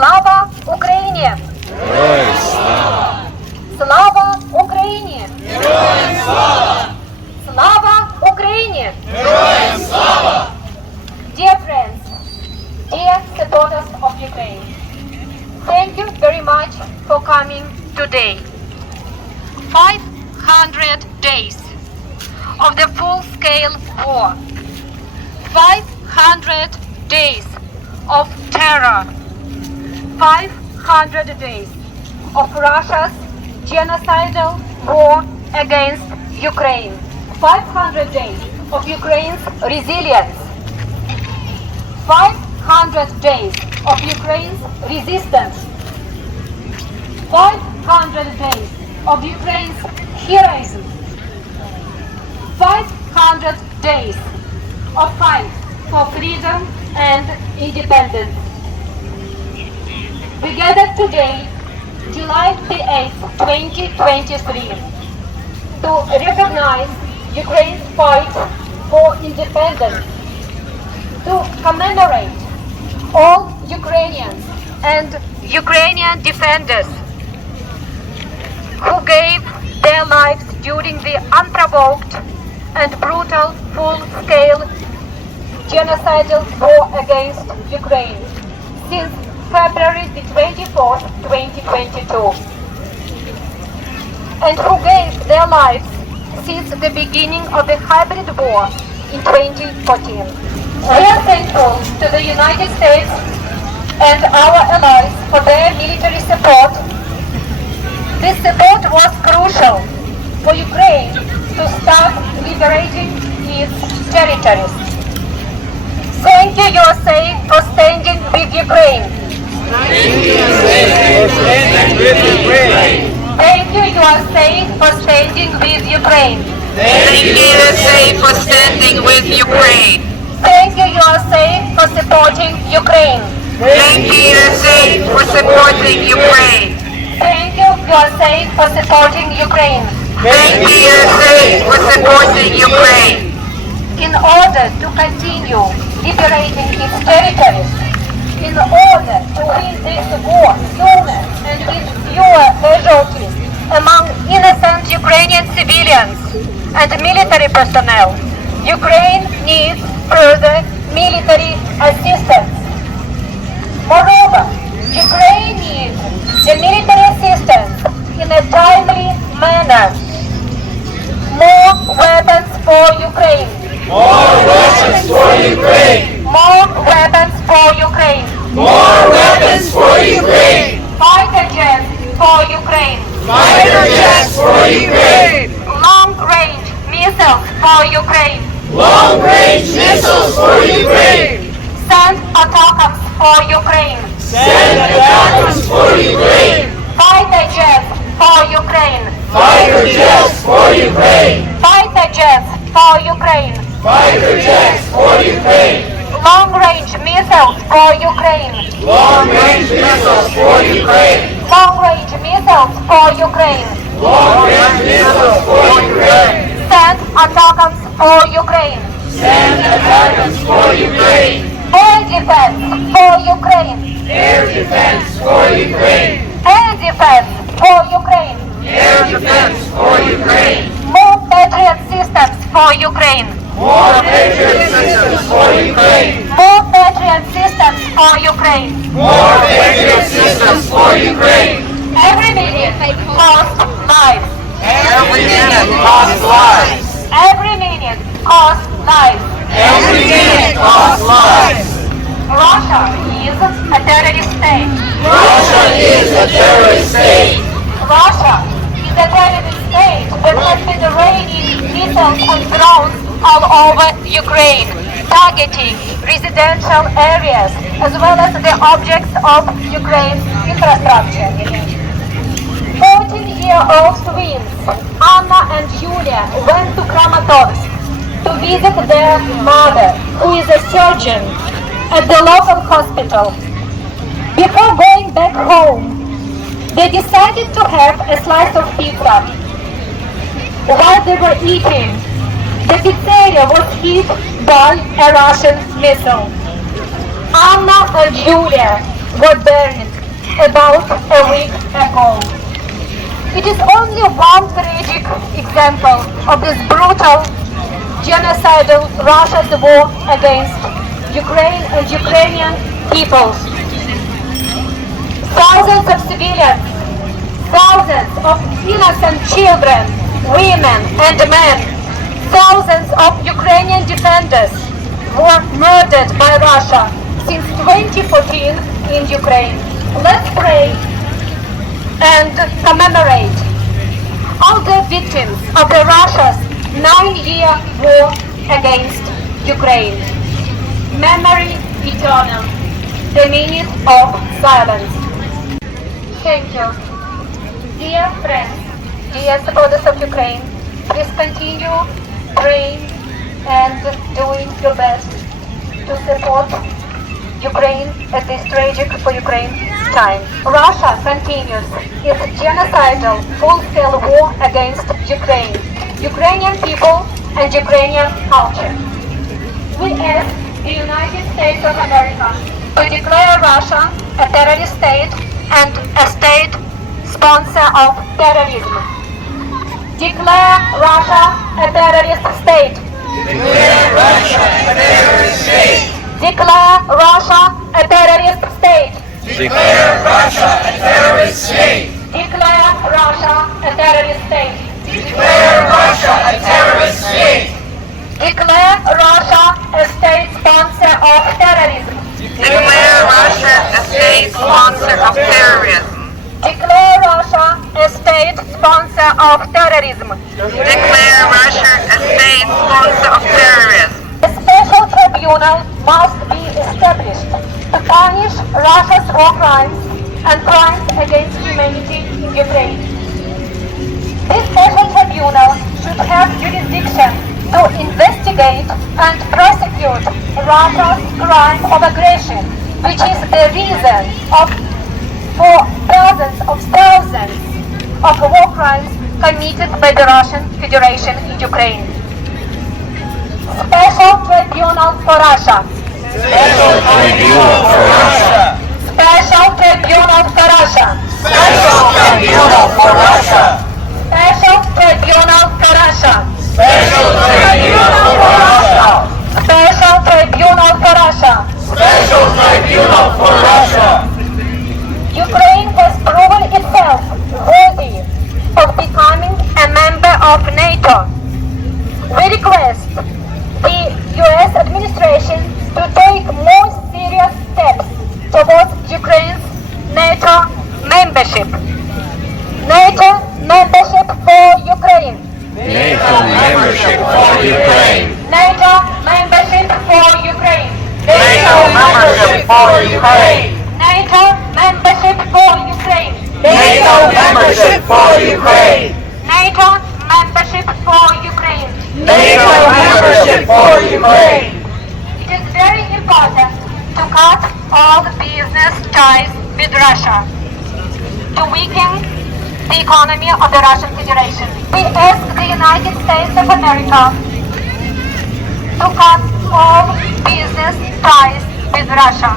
Слава Україні! Героям слава! Слава Україні! Героям слава! Слава Україні! Героям слава! Dear friends, dear supporters of Ukraine, thank you very much for coming today. 500 days of the full-scale war. 500 days of terror. 500 days of Russia's genocidal war against Ukraine. 500 days of Ukraine's resilience. 500 days of Ukraine's resistance. 500 days of Ukraine's heroism. 500 days of fight for freedom and independence. We gathered today, July the 8th, 2023, to recognize Ukraine's fight for independence, to commemorate all Ukrainians and Ukrainian defenders who gave their lives during the unprovoked and brutal full-scale genocidal war against Ukraine since February the 24th, 2022, and who gave their lives since the beginning of the hybrid war in 2014. We are thankful to the United States and our allies for their military support. This support was crucial for Ukraine to start liberating its territories. Thank you, USA, for standing with Ukraine. Thank you, USA, for standing with Ukraine. Thank you, USA, for standing with Ukraine. Thank you, USA, for standing with Ukraine. Thank you, USA, for supporting Ukraine. Thank you, USA, for supporting Ukraine. Thank you, USA, for supporting Ukraine. Thank you, USA, for supporting Ukraine. In order to continue liberating its territories, in order to win this war sooner and with fewer casualties among innocent Ukrainian civilians and military personnel, Ukraine needs further military assistance. Moreover, Ukraine needs the military assistance in a timely manner. More weapons for Ukraine. More weapons for Ukraine. More weapons for Ukraine. More weapons for Ukraine. Fighter jets for Ukraine. Fighter jets for Ukraine. Long-range missiles for Ukraine. Long-range missiles for Ukraine. Sand attackers for Ukraine. Send attackers for Ukraine. Fighter jets for Ukraine. Fighter jets for Ukraine. Fighter jets for Ukraine. Fighter jets for Ukraine. Long-range missiles for Ukraine. Long-range missiles for Ukraine. Long-range missiles for Ukraine. Long-range missiles for Ukraine. Sand attackers for Ukraine. Send attackers for Ukraine. Air defense for Ukraine. Air defense for Ukraine. Air defense for Ukraine. Air defense for Ukraine. More Patriot systems for Ukraine. More Patriot systems for Ukraine. More Patriot systems for Ukraine. More Patriot systems for Ukraine. Every minute costs lives. Every minute costs lives. Every minute costs lives. Every minute costs lives. Russia is a terrorist state. Russia is a terrorist state. Russia is a terrorist state that has been raining missiles and drones all over Ukraine, targeting residential areas as well as the objects of Ukraine's infrastructure. 14-year-old twins, Anna and Yulia, went to Kramatorsk to visit their mother, who is a surgeon at the local hospital. Before going back home, they decided to have a slice of pizza. While they were eating, the pizzeria was hit by a Russian missile. Anna and Yulia were buried about a week ago. It is only one tragic example of this brutal, genocidal Russia's war against Ukraine and Ukrainian people. Thousands of civilians, thousands of innocent children, women and men, thousands of Ukrainian defenders were murdered by Russia since 2014 in Ukraine. Let's pray and commemorate all the victims of the Russia's 9-year war against Ukraine. Memory eternal. The minute of silence. Thank you. Dear friends, dear supporters of Ukraine, please continue praying and doing your best to support Ukraine at this tragic for Ukraine time. Russia continues its genocidal full-scale war against Ukraine, Ukrainian people and Ukrainian culture. We ask the United States of America to declare Russia a terrorist state and a state sponsor of terrorism. Declare Russia a terrorist state. Declare Russia a terrorist state. Declare Russia a terrorist state. Declare Russia a terrorist state. Declare Russia a terrorist state. Declare Russia a terrorist state. Declare Russia a state sponsor of terrorism. Declare Russia a state sponsor of terrorism. Declare Russia a state sponsor of terrorism. Declare Russia a state sponsor of terrorism. A special tribunal must be established to punish Russia's war crimes and crimes against humanity in Ukraine. This special tribunal should have jurisdiction to investigate and prosecute Russia's crime of aggression, which is the reason for thousands of war crimes committed by the Russian Federation in Ukraine. Special Tribunal for Russia. Special Tribunal for Russia. Special Tribunal for Russia. Special Tribunal for Russia. Special Tribunal for Russia. Special Tribunal for Russia. Special Tribunal for Russia. Special Tribunal for Russia. Ukraine has proven itself worthy of becoming a member of NATO. We request the US administration to take more serious steps towards Ukraine's NATO membership. NATO membership for Ukraine. NATO membership for Ukraine. NATO membership for Ukraine. NATO membership for Ukraine. NATO membership for Ukraine. NATO membership for Ukraine. NATO membership for Ukraine. NATO membership for Ukraine. It is very important to cut all business ties with Russia, to weaken the economy of the Russian Federation. We ask the United States of America to cut all business ties with Russia.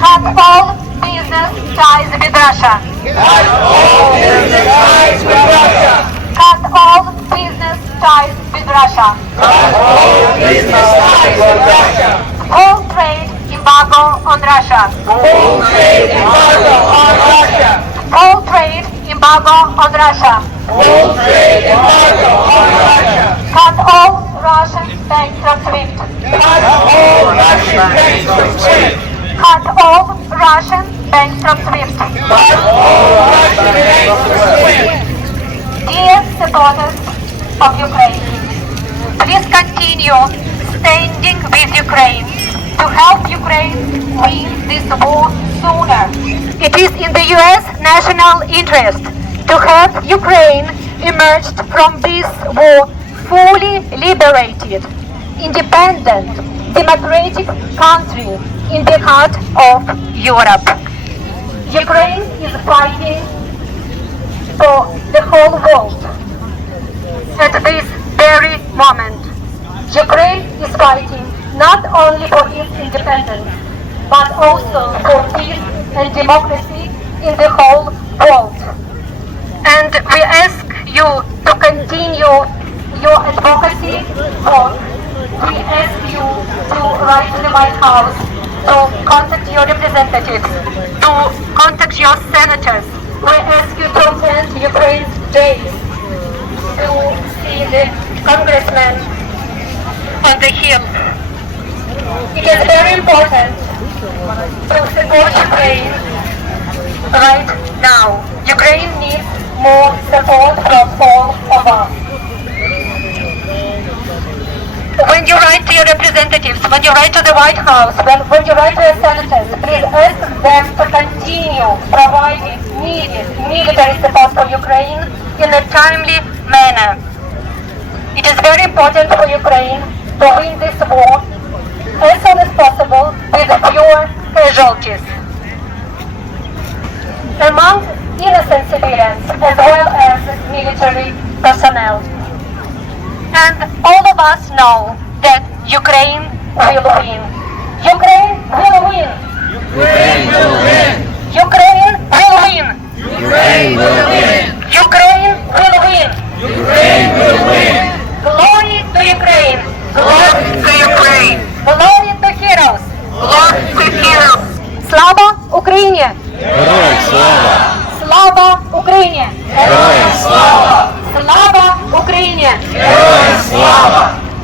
Cut all business ties with Russia. Cut all business ties with Russia. Cut all business ties with Russia. Cut all business ties with Russia. Full trade embargo on Russia. Full trade embargo on Russia. Full trade embargo on Russia. Full trade embargo on Russia. Cut all Russian banks from SWIFT. Cut all Russian banks from SWIFT. Cut all Russian banks from SWIFT. Cut all Russian banks from SWIFT. Dear supporters of Ukraine, please continue standing with Ukraine to help Ukraine win this war sooner. It is in the US national interest to have Ukraine emerge from this war fully liberated, independent, democratic country in the heart of Europe. Ukraine is fighting for the whole world. At this very moment, Ukraine is fighting not only for its independence, but also for peace and democracy in the whole world. And we ask you to continue your advocacy work. We ask you to write to the White House, to contact your representatives, to contact your senators. We ask you to attend Ukraine's days, to see the congressmen on the Hill. It is very important to support Ukraine right now. Ukraine needs more support from all of us. When you write to your representatives, when you write to the White House, when you write to your senators, please ask them to continue providing needed military support for Ukraine in a timely manner. It is very important for Ukraine to win this war as soon as possible with fewer casualties among innocent civilians as well as military personnel. And all of us know that Ukraine will win. Ukraine will win. Ukraine will win. Ukraine will win. Ukraine will win. Ukraine will win. Ukraine will win. Glory to Ukraine. Glory to Ukraine. Glory to heroes. Glory to heroes. Слава Україні! Героям слава! Слава Україні! Героям слава! Слава Україні! Героям слава!